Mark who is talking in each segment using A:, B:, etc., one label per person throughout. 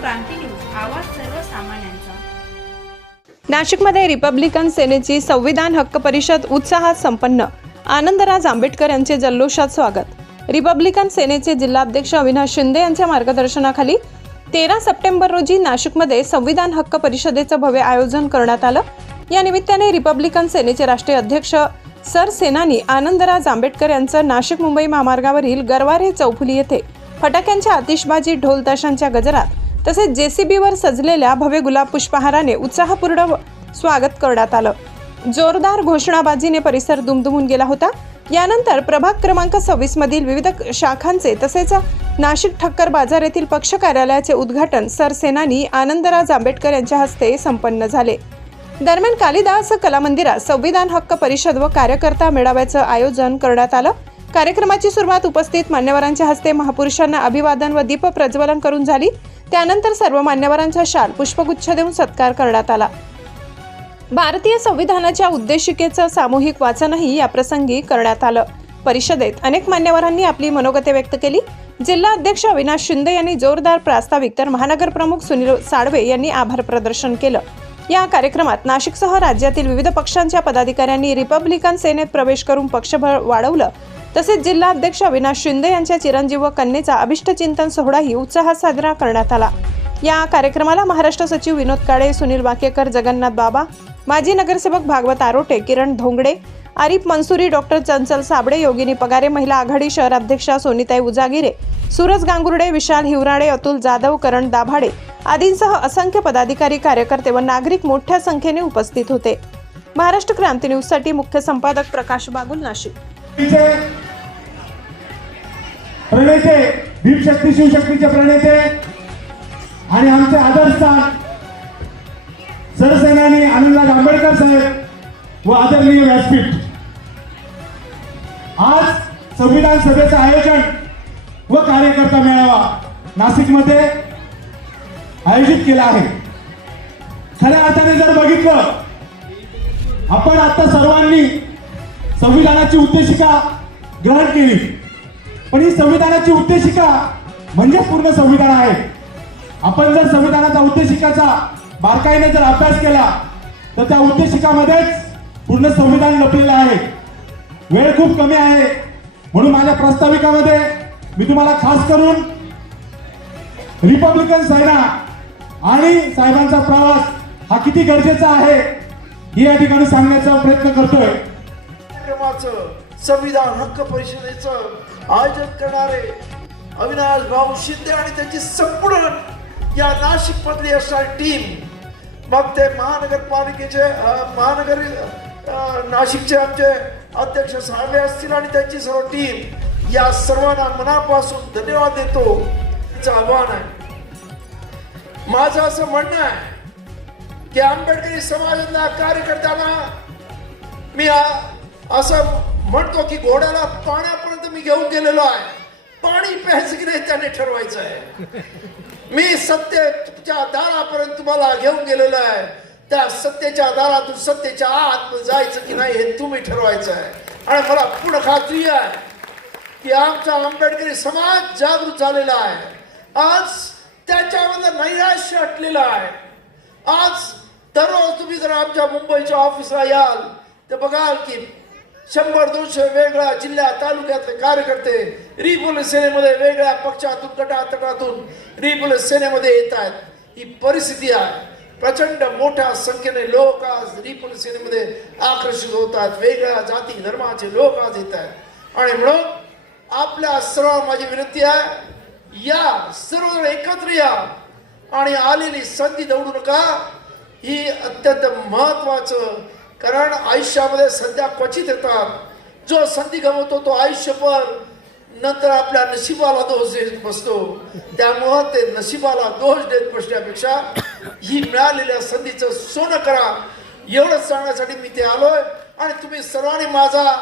A: क्रांती news आवाज सर्वसामान्यांचा.
B: नाशिकमध्ये रिपब्लिकन सेनेची संविधान हक्क परिषद उत्साहात संपन्न. आनंदराज आंबेडकर यांचे जल्लोषात स्वागत. रिपब्लिकन सेनेचे जिल्हाध्यक्ष अविनाश शिंदे यांच्या मार्गदर्शनाखाली तेरा सप्टेंबर रोजी नाशिकमध्ये संविधान हक्क परिषदेचं भव्य आयोजन करण्यात आलं. या निमित्ताने रिपब्लिकन सेनेचे राष्ट्रीय अध्यक्ष सरसेनानी आनंदराज आंबेडकर यांचं नाशिक मुंबई महामार्गावरील गरवारे चौफुली येथे फटाक्यांच्या आतिषबाजी ढोलताशांच्या गजरात तसेच जेसीबीवर सजलेल्या भव्य गुलाब पुष्पहाराने उत्साहपूर्ण स्वागत करण्यात आलं. जोरदार घोषणाबाजीने परिसर दुमदुमून गेला होता. यानंतर प्रभाग क्रमांक सव्वीस मधील विविध शाखांचे तसेच नाशिक ठक्कर बाजार येथील पक्ष कार्यालयाचे उद्घाटन सरसेनानी आनंदराज आंबेडकर यांच्या हस्ते संपन्न झाले. दरम्यान कालिदास कला मंदिरात संविधान हक्क परिषद व कार्यकर्ता मेळाव्याचं आयोजन करण्यात आलं. कार्यक्रमाची सुरुवात उपस्थित मान्यवरांच्या हस्ते महापुरुषांना अभिवादन व दीप प्रज्वलन करून झाली. त्यानंतर सर्व मान्यवरांचा शाल पुष्पगुच्छ देऊन सत्कार करण्यात आला. भारतीय संविधानाच्या उद्देशिकेचं सामूहिक वाचनही या प्रसंगी करण्यात आलं. परिषदेत अनेक मान्यवरांनी आपली मनोगते व्यक्त केली. जिल्हा अध्यक्ष अविनाश शिंदे यांनी जोरदार प्रास्ताविक तर महानगर प्रमुख सुनील साळवे यांनी आभार प्रदर्शन केलं. या कार्यक्रमात नाशिकसह राज्यातील विविध पक्षांच्या पदाधिकाऱ्यांनी रिपब्लिकन सेनेत प्रवेश करून पक्षबळ वाढवलं. तसेच जिल्हाध्यक्ष अविनाश शिंदे यांच्या चिरंजीव व कन्येचा अभिष्टचिंतन सोहळाही उत्साहात साजरा करण्यात आला. या कार्यक्रमाला महाराष्ट्र सचिव विनोद काळे सुनील वाकेकर जगन्नाथ बाबा माजी नगरसेवक भागवत आरोटे किरण धोंगडे आरिफ मनसुरी डॉक्टर चंचल साबडे योगिनी पगारे महिला आघाडी शहराध्यक्षा सोनिताई उजागिरे सूरज गांगुर्डे विशाल हिवराडे अतुल जाधव करण दाभाडे आदींसह असंख्य पदाधिकारी कार्यकर्ते व नागरिक मोठ्या संख्येने उपस्थित होते. महाराष्ट्र क्रांती न्यूजसाठी मुख्य संपादक प्रकाश बागुल नाशिक.
C: प्रणेते भीमशक्ती शिवशक्तीचे प्रणेते आणि आमचे आदरस्थान सरसेनानी आनंदराज आंबेडकर साहेब व आदरणीय व्यासपीठ. आज संविधान सभेचं आयोजन व कार्यकर्ता मेळावा नाशिकमध्ये आयोजित केला आहे. खऱ्या अर्थाने जर बघितलं आपण आता सर्वांनी संविधानाची उद्देशिका ग्रहण केली. पण ही संविधानाची उद्देशिका म्हणजे पूर्ण संविधान आहे. आपण जर संविधानाचा उद्देशिकाचा बारकाईने जर अभ्यास केला तर त्या उद्देशिकामध्येच पूर्ण संविधान लपलेलं आहे. वेळ खूप कमी आहे. म्हणून माझ्या प्रस्ताविकामध्ये मी तुम्हाला खास करून रिपब्लिकन सेना आणि साहेबांचा प्रवास हा किती गरजेचा आहे हे या ठिकाणी सांगण्याचा प्रयत्न करतोय.
D: कार्यक्रमाचं संविधान हक्क परिषदेचं आयोजन करणारे अविनाश भाऊ शिंदे आणि त्यांची संपूर्ण या नाशिक मधली असणारी टीम मग ते महानगरपालिकेचे महानगर नाशिकचे आमचे अध्यक्ष साळवे असतील आणि त्यांची सर्व टीम या सर्वांना मनापासून धन्यवाद देतो. त्यांचं आव्हान आहे. माझं असं म्हणणं आहे की आंबेडकरी समाजातल्या कार्यकर्त्यांना मी असं म्हणतो की घोड्याला पाण्यापर्यंत मी घेऊन गेलेलो आहे. पाणी प्यायचं की नाही त्याने ठरवायचं आहे. मी सत्यच्या दारापर्यंत तुम्हाला घेऊन गेलेलो आहे. त्या सत्तेच्या दारातून सत्तेच्या आत जायचं की नाही हे तुम्ही ठरवायचं आहे. आणि मला पूर्ण खात्री आहे की आमचा आंबेडकरी समाज जागृत झालेला आहे. आज त्याच्यामध्ये नैराश्य अटलेलं आहे. आज दररोज तुम्ही जर आमच्या मुंबईच्या ऑफिसला याल तर बघाल की शंभर दोनशे वेगळ्या जिल्ह्या तालुक्यातले कार्यकर्ते रिपोलीस सेनेमध्ये वेगळ्या पक्षातून गटातटातून रिपोलीस सेनेमध्ये येत आहेत. ही परिस्थिती आहे. प्रचंड मोठ्या संख्येने लोक आज रिपोलीस सेनेमध्ये आकर्षित होत आहेत. वेगळ्या जाती धर्माचे लोक आज येत आहेत. आणि म्हणून आपल्या सर्व माझी विनंती आहे या सर्वजण एकत्र या आणि आलेली संधी दौडू नका. ही अत्यंत महत्वाचं कारण आयुष्यामध्ये संध्या क्वचित येतात. जो संधी गमवतो तो आयुष्यभर नंतर आपल्या नशिबाला दोष देत बसतो. त्यामुळं ते नशिबाला दोष देत बसण्यापेक्षा ही मिळालेल्या संधीचं सोनं करा. एवढंच सांगण्यासाठी मी ते आलोय. आणि तुम्ही सर्वांनी माझा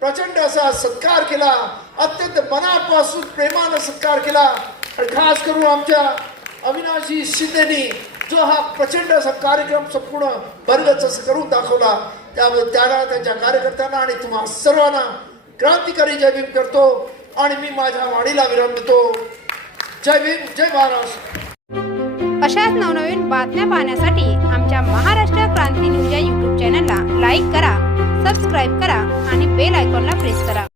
D: प्रचंड असा सत्कार केला. अत्यंत मनापासून प्रेमानं सत्कार केला. आणि खास करून आमच्या अविनाशी शिंदेनी जो हा प्रचंड असा कार्यक्रम संपूर्ण भरगच असं करून दाखवला त्यामुळे त्याला त्यांच्या कार्यकर्त्यांना आणि तुम्हा सर्वांना क्रांतिकारी जय भीम करतो आणि मी माझ्या वाणीला विराम देतो जय भीम जय महाराष्ट्र.
E: अशाच नवनवीन बातम्या पाहण्यासाठी आमच्या महाराष्ट्र क्रांती न्यूज या यूट्यूब चॅनलला लाईक करा सबस्क्राईब करा आणि बेल आयकॉनला प्रेस करा.